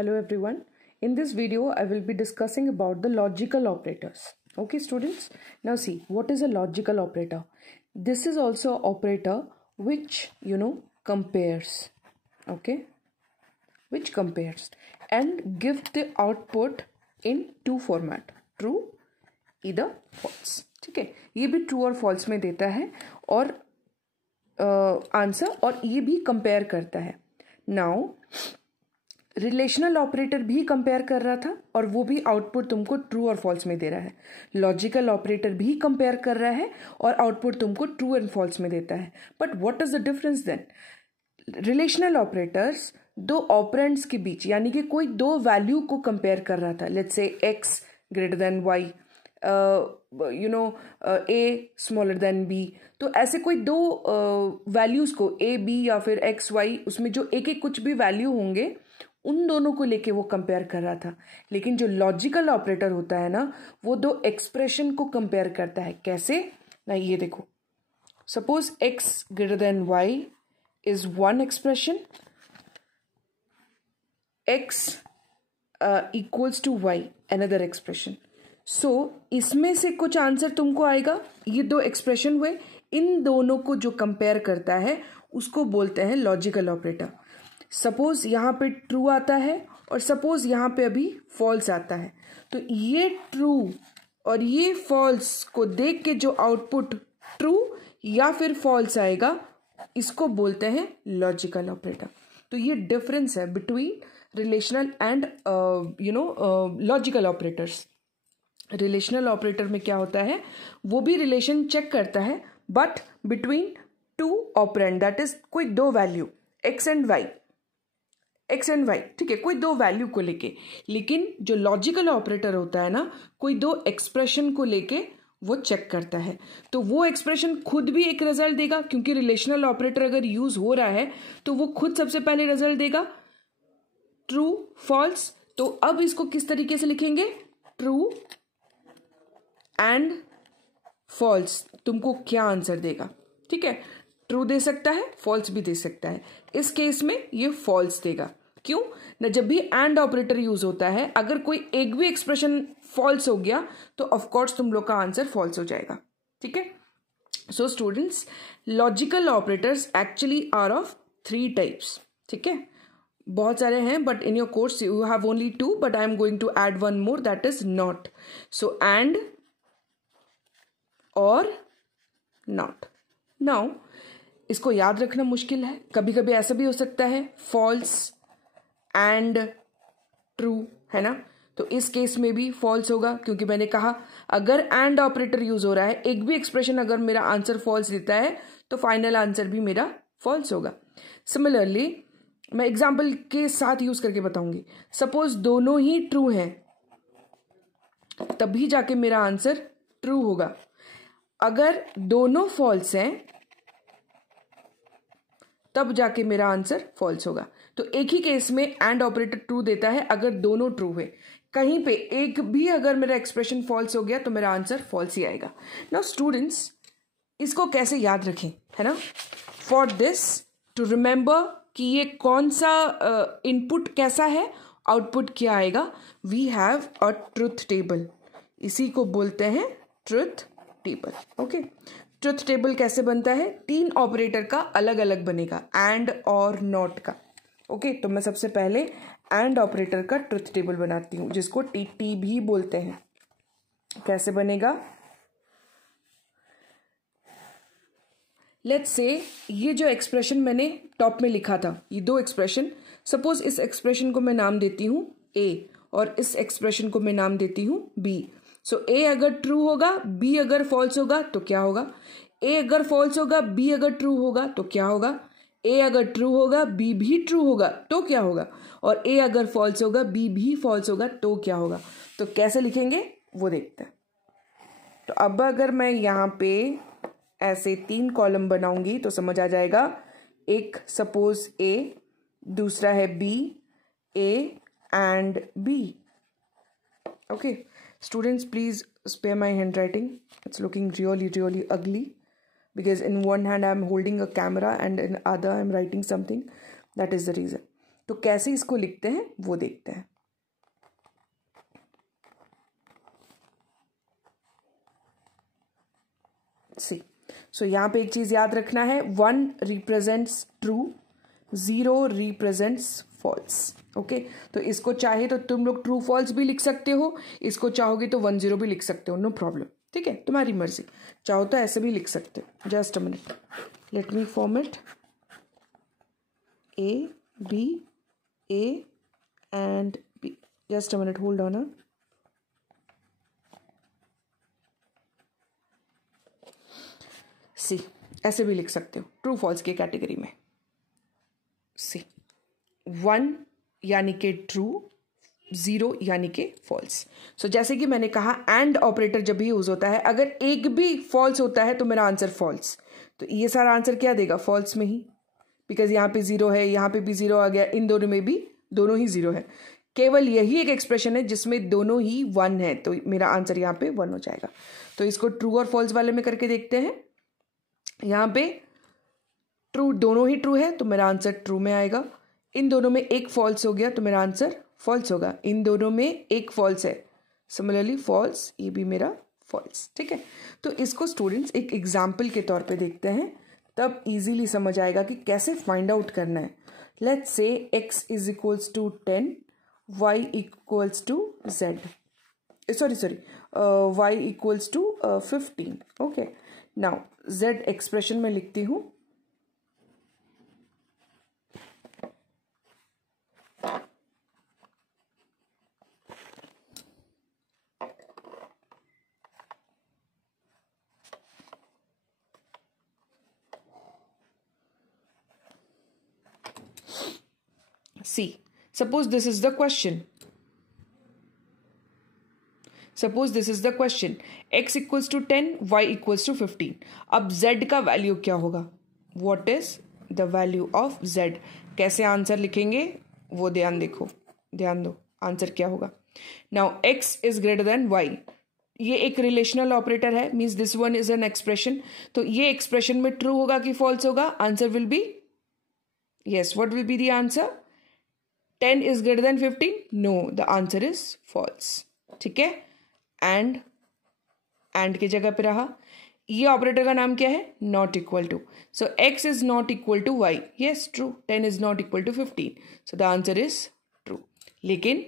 Hello everyone. In this video, I will be discussing about the logical operators. Okay students, now see what is a logical operator. This is also an operator which compares, okay, which compares and give the output in two format, true either false. ठीक है, ये भी true और false में देता है और answer और ये भी कंपेयर करता है. नाउ रिलेशनल ऑपरेटर भी कंपेयर कर रहा था और वो भी आउटपुट तुमको ट्रू और फॉल्स में दे रहा है. लॉजिकल ऑपरेटर भी कंपेयर कर रहा है और आउटपुट तुमको ट्रू एंड फॉल्स में देता है. But what is the difference then? Relational operators दो ऑपरेंड्स के बीच यानी कि कोई दो वैल्यू को कंपेयर कर रहा था. Let's say x greater than y, a smaller than b. तो ऐसे कोई दो वैल्यूज को a b या फिर x y, उसमें जो एक एक कुछ भी वैल्यू होंगे उन दोनों को लेके वो कंपेयर कर रहा था. लेकिन जो लॉजिकल ऑपरेटर होता है ना, वो दो एक्सप्रेशन को कंपेयर करता है. कैसे ना, ये देखो, suppose x greater than y is one expression, x equals to y another expression. So इसमें से कुछ आंसर तुमको आएगा. ये दो एक्सप्रेशन हुए, इन दोनों को जो कंपेयर करता है उसको बोलते हैं लॉजिकल ऑपरेटर. सपोज यहाँ पे ट्रू आता है और सपोज यहाँ पे अभी फॉल्स आता है, तो ये ट्रू और ये फॉल्स को देख के जो आउटपुट ट्रू या फिर फॉल्स आएगा, इसको बोलते हैं लॉजिकल ऑपरेटर. तो ये डिफरेंस है between relational and logical operators. Relational operator में क्या होता है, वो भी रिलेशन चेक करता है but between two operand, that is कोई दो वैल्यू एक्स एंड वाई, ठीक है, कोई दो वैल्यू को लेके. लेकिन जो लॉजिकल ऑपरेटर होता है ना, कोई दो एक्सप्रेशन को लेके वो चेक करता है. तो वो एक्सप्रेशन खुद भी एक रिजल्ट देगा, क्योंकि रिलेशनल ऑपरेटर अगर यूज हो रहा है तो वो खुद सबसे पहले रिजल्ट देगा ट्रू फॉल्स. तो अब इसको किस तरीके से लिखेंगे, ट्रू एंड फॉल्स. तुमको क्या आंसर देगा, ठीक है, ट्रू दे सकता है, फॉल्स भी दे सकता है. इस केस में ये फॉल्स देगा. क्यों ना, जब भी एंड ऑपरेटर यूज होता है, अगर कोई एक भी एक्सप्रेशन फॉल्स हो गया तो ऑफ कोर्स तुम लोग का आंसर फॉल्स हो जाएगा. ठीक है. So students, logical operators actually are of three types. ठीक है, बहुत सारे हैं but in your course you have only two, but I am going to add one more, that is not. So and और नॉट. नाउ इसको याद रखना मुश्किल है, कभी कभी ऐसा भी हो सकता है फॉल्स एंड ट्रू, है ना. तो इस केस में भी फॉल्स होगा, क्योंकि मैंने कहा अगर एंड ऑपरेटर यूज हो रहा है, एक भी एक्सप्रेशन अगर मेरा आंसर फॉल्स देता है तो फाइनल आंसर भी मेरा फॉल्स होगा. सिमिलरली मैं एग्जाम्पल के साथ यूज करके बताऊंगी. सपोज दोनों ही ट्रू हैं, तभी जाके मेरा आंसर ट्रू होगा. अगर दोनों फॉल्स हैं तब जाके मेरा आंसर फॉल्स होगा. तो एक ही केस में एंड ऑपरेटर ट्रू देता है अगर दोनों ट्रू हुए. कहीं पे एक भी अगर मेरा एक्सप्रेशन फॉल्स हो गया तो मेरा आंसर फॉल्स ही आएगा. नाउ स्टूडेंट्स, इसको कैसे याद रखें, है ना. फॉर दिस टू रिमेंबर कि ये कौन सा इनपुट कैसा है, आउटपुट क्या आएगा, we have a truth table. इसी को बोलते हैं truth table. Okay, truth table कैसे बनता है, तीन ऑपरेटर का अलग अलग बनेगा, एंड और नॉट का. ओके, तो मैं सबसे पहले एंड ऑपरेटर का ट्रुथ टेबल बनाती हूँ, जिसको टी भी बोलते हैं. कैसे बनेगा, लेट्स से ये जो एक्सप्रेशन मैंने टॉप में लिखा था, ये दो एक्सप्रेशन, सपोज इस एक्सप्रेशन को मैं नाम देती हूँ ए और इस एक्सप्रेशन को मैं नाम देती हूँ बी. सो ए अगर ट्रू होगा, बी अगर फॉल्स होगा तो क्या होगा, ए अगर फॉल्स होगा, बी अगर ट्रू होगा तो क्या होगा, ए अगर ट्रू होगा, बी भी ट्रू होगा तो क्या होगा, और ए अगर फॉल्स होगा, बी भी फॉल्स होगा तो क्या होगा. तो कैसे लिखेंगे वो देखते हैं. तो अब अगर मैं यहाँ पे ऐसे तीन कॉलम बनाऊंगी तो समझ आ जाएगा. एक सपोज ए, दूसरा है B, A and B. Okay students, please spare my handwriting, it's looking really ugly because in one hand I'm holding a camera and in other I'm writing something, that is the reason. तो कैसे इसको लिखते हैं वो देखते हैं। सी सो यहाँ पे एक चीज याद रखना है, 1 represents true, 0 represents false. Okay, तो इसको चाहे तो तुम लोग ट्रू फॉल्स भी लिख सकते हो, इसको चाहोगे तो 1 0 भी लिख सकते हो, नो प्रॉब्लम। ठीक है, तुम्हारी मर्जी, चाहो तो ऐसे भी लिख सकते हो। Just a minute, let me format A B A and B। Just a minute, hold on. See ऐसे भी लिख सकते हो ट्रू फॉल्स की कैटेगरी में। सी 1 यानी कि ट्रू, 0 यानी कि फॉल्स। सो जैसे कि मैंने कहा एंड ऑपरेटर जब भी यूज होता है, अगर एक भी फॉल्स होता है तो मेरा आंसर फॉल्स। तो ये सारा आंसर क्या देगा, फॉल्स में ही, बिकॉज यहाँ पे 0 है, यहाँ पे भी 0 आ गया, इन दोनों में भी दोनों ही 0 है। केवल यही एक एक्सप्रेशन है जिसमें दोनों ही 1 है, तो मेरा आंसर यहाँ पे 1 हो जाएगा। तो इसको ट्रू और फॉल्स वाले में करके देखते हैं। यहाँ पे ट्रू, दोनों ही ट्रू है तो मेरा आंसर ट्रू में आएगा। इन दोनों में एक फॉल्स हो गया तो मेरा आंसर फॉल्स होगा। इन दोनों में एक फॉल्स है, सिमिलरली फॉल्स, ये भी मेरा फॉल्स। ठीक है, तो इसको स्टूडेंट्स एक एग्जाम्पल के तौर पे देखते हैं, तब इजीली समझ आएगा कि कैसे फाइंड आउट करना है। Let's say x is equals to 10, y equals to z, sorry y equals to 15। Okay, now z expression में लिखती हूँ। See, suppose this is the question. Suppose this is the question. X equals to 10, y equals to 15. अब z का value क्या होगा? What is the value of z? कैसे answer लिखेंगे वो ध्यान देखो, ध्यान दो, आंसर क्या होगा। Now x is greater than y. ये एक रिलेशनल ऑपरेटर है, means this one is an expression. तो ये एक्सप्रेशन में ट्रू होगा कि फॉल्स होगा? Answer will be yes. What will be the answer? 10 is greater than 15? No, the answer is false. ठीक है, and की जगह पे रहा। ये ऑपरेटर का नाम क्या है? Not equal to. So x is not equal to y। Yes, true. 10 is not equal to 15, so the answer is true. लेकिन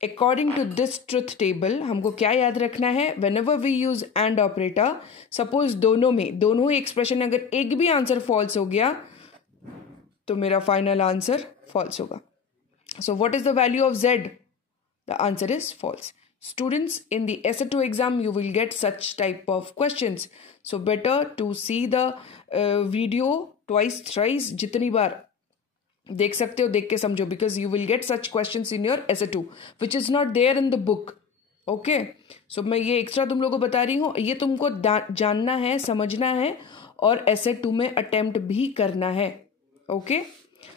according to this truth table हमको क्या याद रखना है, whenever we use and operator, suppose दोनों में, दोनों ही expression अगर एक भी आंसर फॉल्स हो गया तो मेरा फाइनल आंसर फॉल्स होगा। So what is the value of z? The answer is false. Students, in the essay 2 exam you will get such type of questions. So better to see the video twice, thrice, जितनी बार देख सकते हो देख के समझो, because you will get such questions in your essay 2 which is not there in the book. Okay? So मैं ये extra तुम लोगों को बता रही हूँ, ये तुमको जानना है, समझना है और essay 2 में अटेम्प्ट भी करना है। Okay,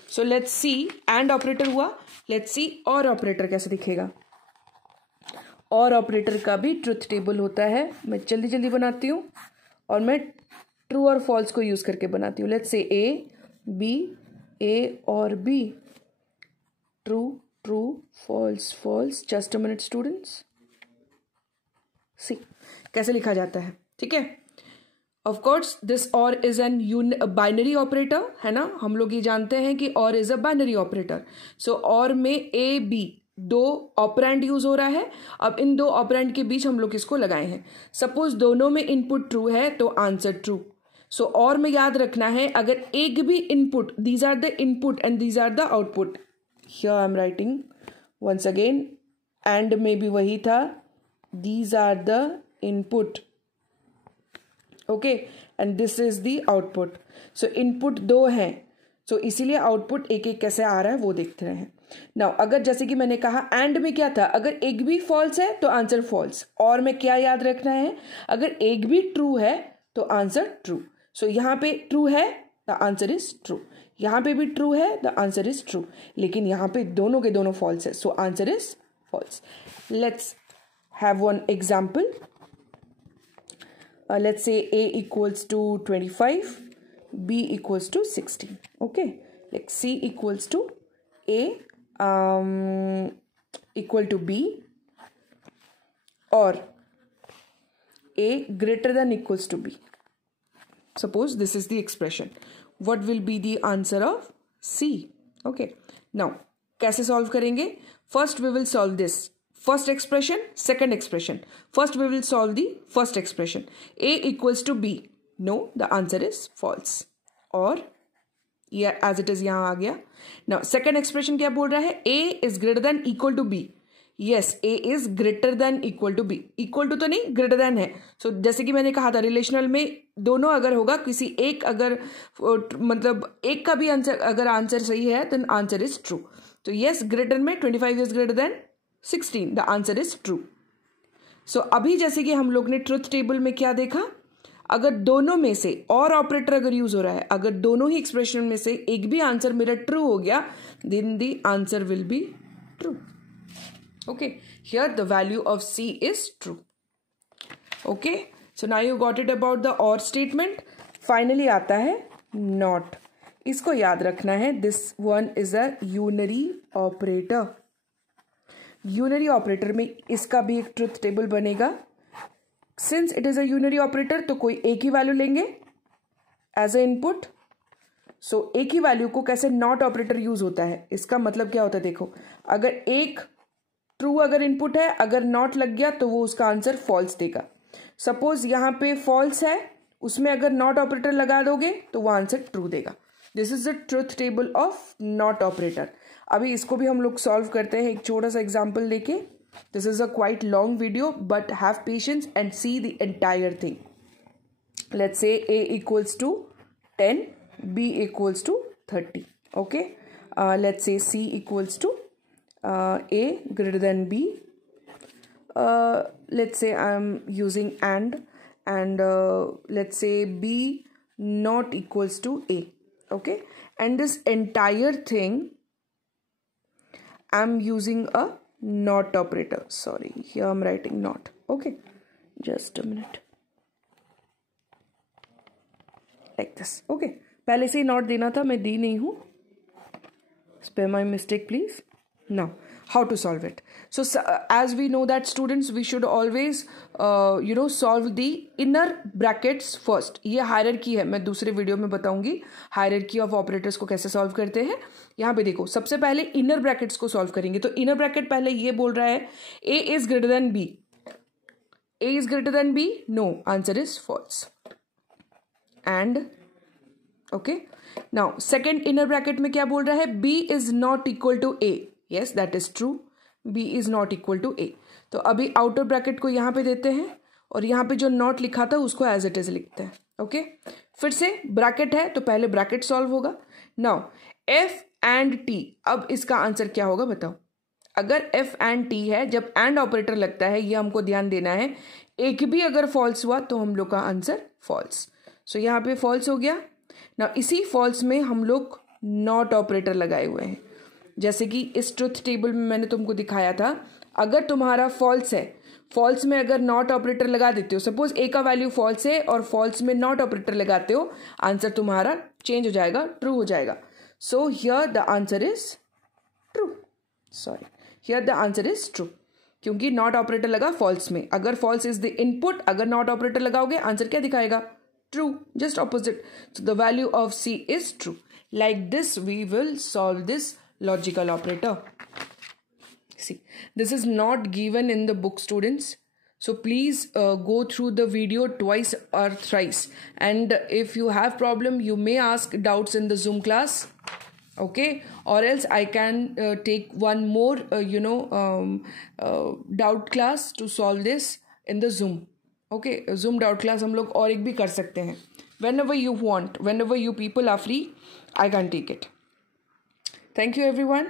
so let's see, and operator हुआ, लेट्स सी और ऑपरेटर कैसे दिखेगा। और ऑपरेटर का भी ट्रुथ टेबल होता है, मैं जल्दी जल्दी बनाती हूँ और मैं ट्रू और फॉल्स को यूज करके बनाती हूँ। लेट्स से ए और b, true true, false false. Just a minute students, see कैसे लिखा जाता है। ठीक है, ऑफ कोर्स दिस और इज एन बाइनरी ऑपरेटर, है ना, हम लोग ये जानते हैं कि और is a binary operator. So और में ए बी दो ऑपरेंड यूज हो रहा है। अब इन दो ऑपरेंड के बीच हम लोग इसको लगाए हैं। सपोज दोनों में इनपुट ट्रू है तो आंसर ट्रू। सो और में याद रखना है, अगर एक भी input, these are the input and these are the output. Here I am writing once again, and में भी वही था, these are the input, okay, and this is the output. So input दो हैं, सो इसीलिए आउटपुट एक एक कैसे आ रहा है वो देखते हैं। नाउ अगर जैसे कि मैंने कहा एंड में क्या था, अगर एक भी फॉल्स है तो आंसर फॉल्स। और में क्या याद रखना है, अगर एक भी ट्रू है तो आंसर ट्रू। सो यहाँ पे ट्रू है, द आंसर इज ट्रू। यहाँ पे भी ट्रू है, द आंसर इज ट्रू। लेकिन यहाँ पे दोनों के दोनों फॉल्स है, so answer is false. Let's have one example. Let's say a equals to 25, b equals to 16. Okay, like c equals to A equal to B or A greater than equals to B. Suppose this is the expression. What will be the answer of C? Okay. Now, कैसे solve करेंगे? First we will solve this. First expression, second expression. First we will solve the first expression. A equals to B. No, the answer is false. Or yeah, as it is यहाँ आ गया. Now, second expression क्या बोल रहा है? A is greater than equal to B. Yes, A is greater than equal to B. Equal to तो नहीं, greater than है. So जैसे कि मैंने कहा था रिलेशनल में दोनों अगर होगा, किसी एक अगर मतलब एक का भी आंसर अगर आंसर सही है then आंसर इज ट्रू. तो yes, greater में 25 is greater than 16. The answer is true. So अभी जैसे कि हम लोग ने ट्रुथ टेबल में क्या देखा, अगर दोनों में से और ऑपरेटर अगर यूज हो रहा है, अगर दोनों ही एक्सप्रेशन में से एक भी आंसर मेरा ट्रू हो गया, then the answer will be true. Okay, here the value of C is true. Okay, so now you got it about the OR statement. Finally आता है not. इसको याद रखना है. This one is a unary operator. Unary operator में इसका भी एक ट्रुथ टेबल बनेगा. Since it is a unary operator तो कोई एक ही वैल्यू लेंगे as a input. So एक ही वैल्यू को कैसे not ऑपरेटर यूज होता है, इसका मतलब क्या होता है देखो, अगर एक ट्रू अगर इनपुट है, अगर नॉट लग गया तो वो उसका आंसर फॉल्स देगा. सपोज यहाँ पे फॉल्स है, उसमें अगर नॉट ऑपरेटर लगा दोगे तो वो आंसर ट्रू देगा. This is the truth table of not operator. अभी इसको भी हम लोग सॉल्व करते हैं एक छोटा सा एग्जाम्पल लेके. This is a quite long video but have patience and see the entire thing. Let's say A equals to 10, B equals to 30. Okay, let's say C equals to A greater than B. Let's say I'm using and let's say B not equals to A. Okay, and this entire thing I'm using a not operator. Sorry, here I'm writing not. Okay, just a minute. Like this. Okay, पहले से ही not देना था, मैं दी नहीं हूँ. Spare my mistake please. Now, how to solve it? So, as we know that students, we should always, solve the inner brackets first. ये hierarchy है, मैं दूसरे वीडियो में बताऊंगी hierarchy of operators को कैसे solve करते हैं. यहाँ पे देखो, सबसे पहले inner brackets को solve करेंगे. तो inner bracket पहले ये बोल रहा है A is greater than B. A is greater than B? No, answer is false. And okay, now second inner bracket में क्या बोल रहा है? B is not equal to A. Yes, that is true. B is not equal to A. तो अभी outer bracket को यहाँ पे देते हैं और यहाँ पे जो नॉट लिखा था उसको एज इट इज लिखते हैं. ओके, फिर से ब्रैकेट है तो पहले ब्रैकेट सॉल्व होगा. Now F and T. अब इसका आंसर क्या होगा बताओ. अगर F एंड T है, जब एंड ऑपरेटर लगता है, ये हमको ध्यान देना है. एक भी अगर फॉल्स हुआ तो हम लोग का आंसर फॉल्स. सो यहाँ पे फॉल्स हो गया. नाउ इसी फॉल्स में हम लोग नॉट ऑपरेटर लगाए हुए हैं. जैसे कि इस ट्रुथ टेबल में मैंने तुमको दिखाया था, अगर तुम्हारा फॉल्स है, फॉल्स में अगर नॉट ऑपरेटर लगा देते हो, सपोज ए का वैल्यू फॉल्स है और फॉल्स में नॉट ऑपरेटर लगाते हो, आंसर तुम्हारा चेंज हो जाएगा, ट्रू हो जाएगा. So here the answer is true. Sorry, here the answer is true, क्योंकि नॉट ऑपरेटर लगा फॉल्स में. अगर फॉल्स इज द इनपुट, अगर नॉट ऑपरेटर लगाओगे आंसर क्या दिखाएगा? True, just opposite. So the value of C is true. Like this we will solve this logical operator. See, this is not given in the book, students. So please go through the video twice or thrice. And if you have problem, you may ask doubts in the Zoom class. Okay, or else I can take one more, doubt class to solve this in the Zoom. Okay, Zoom doubt class हम लोग और एक भी कर सकते हैं. Whenever you want, whenever you people are free, I can take it. Thank you everyone.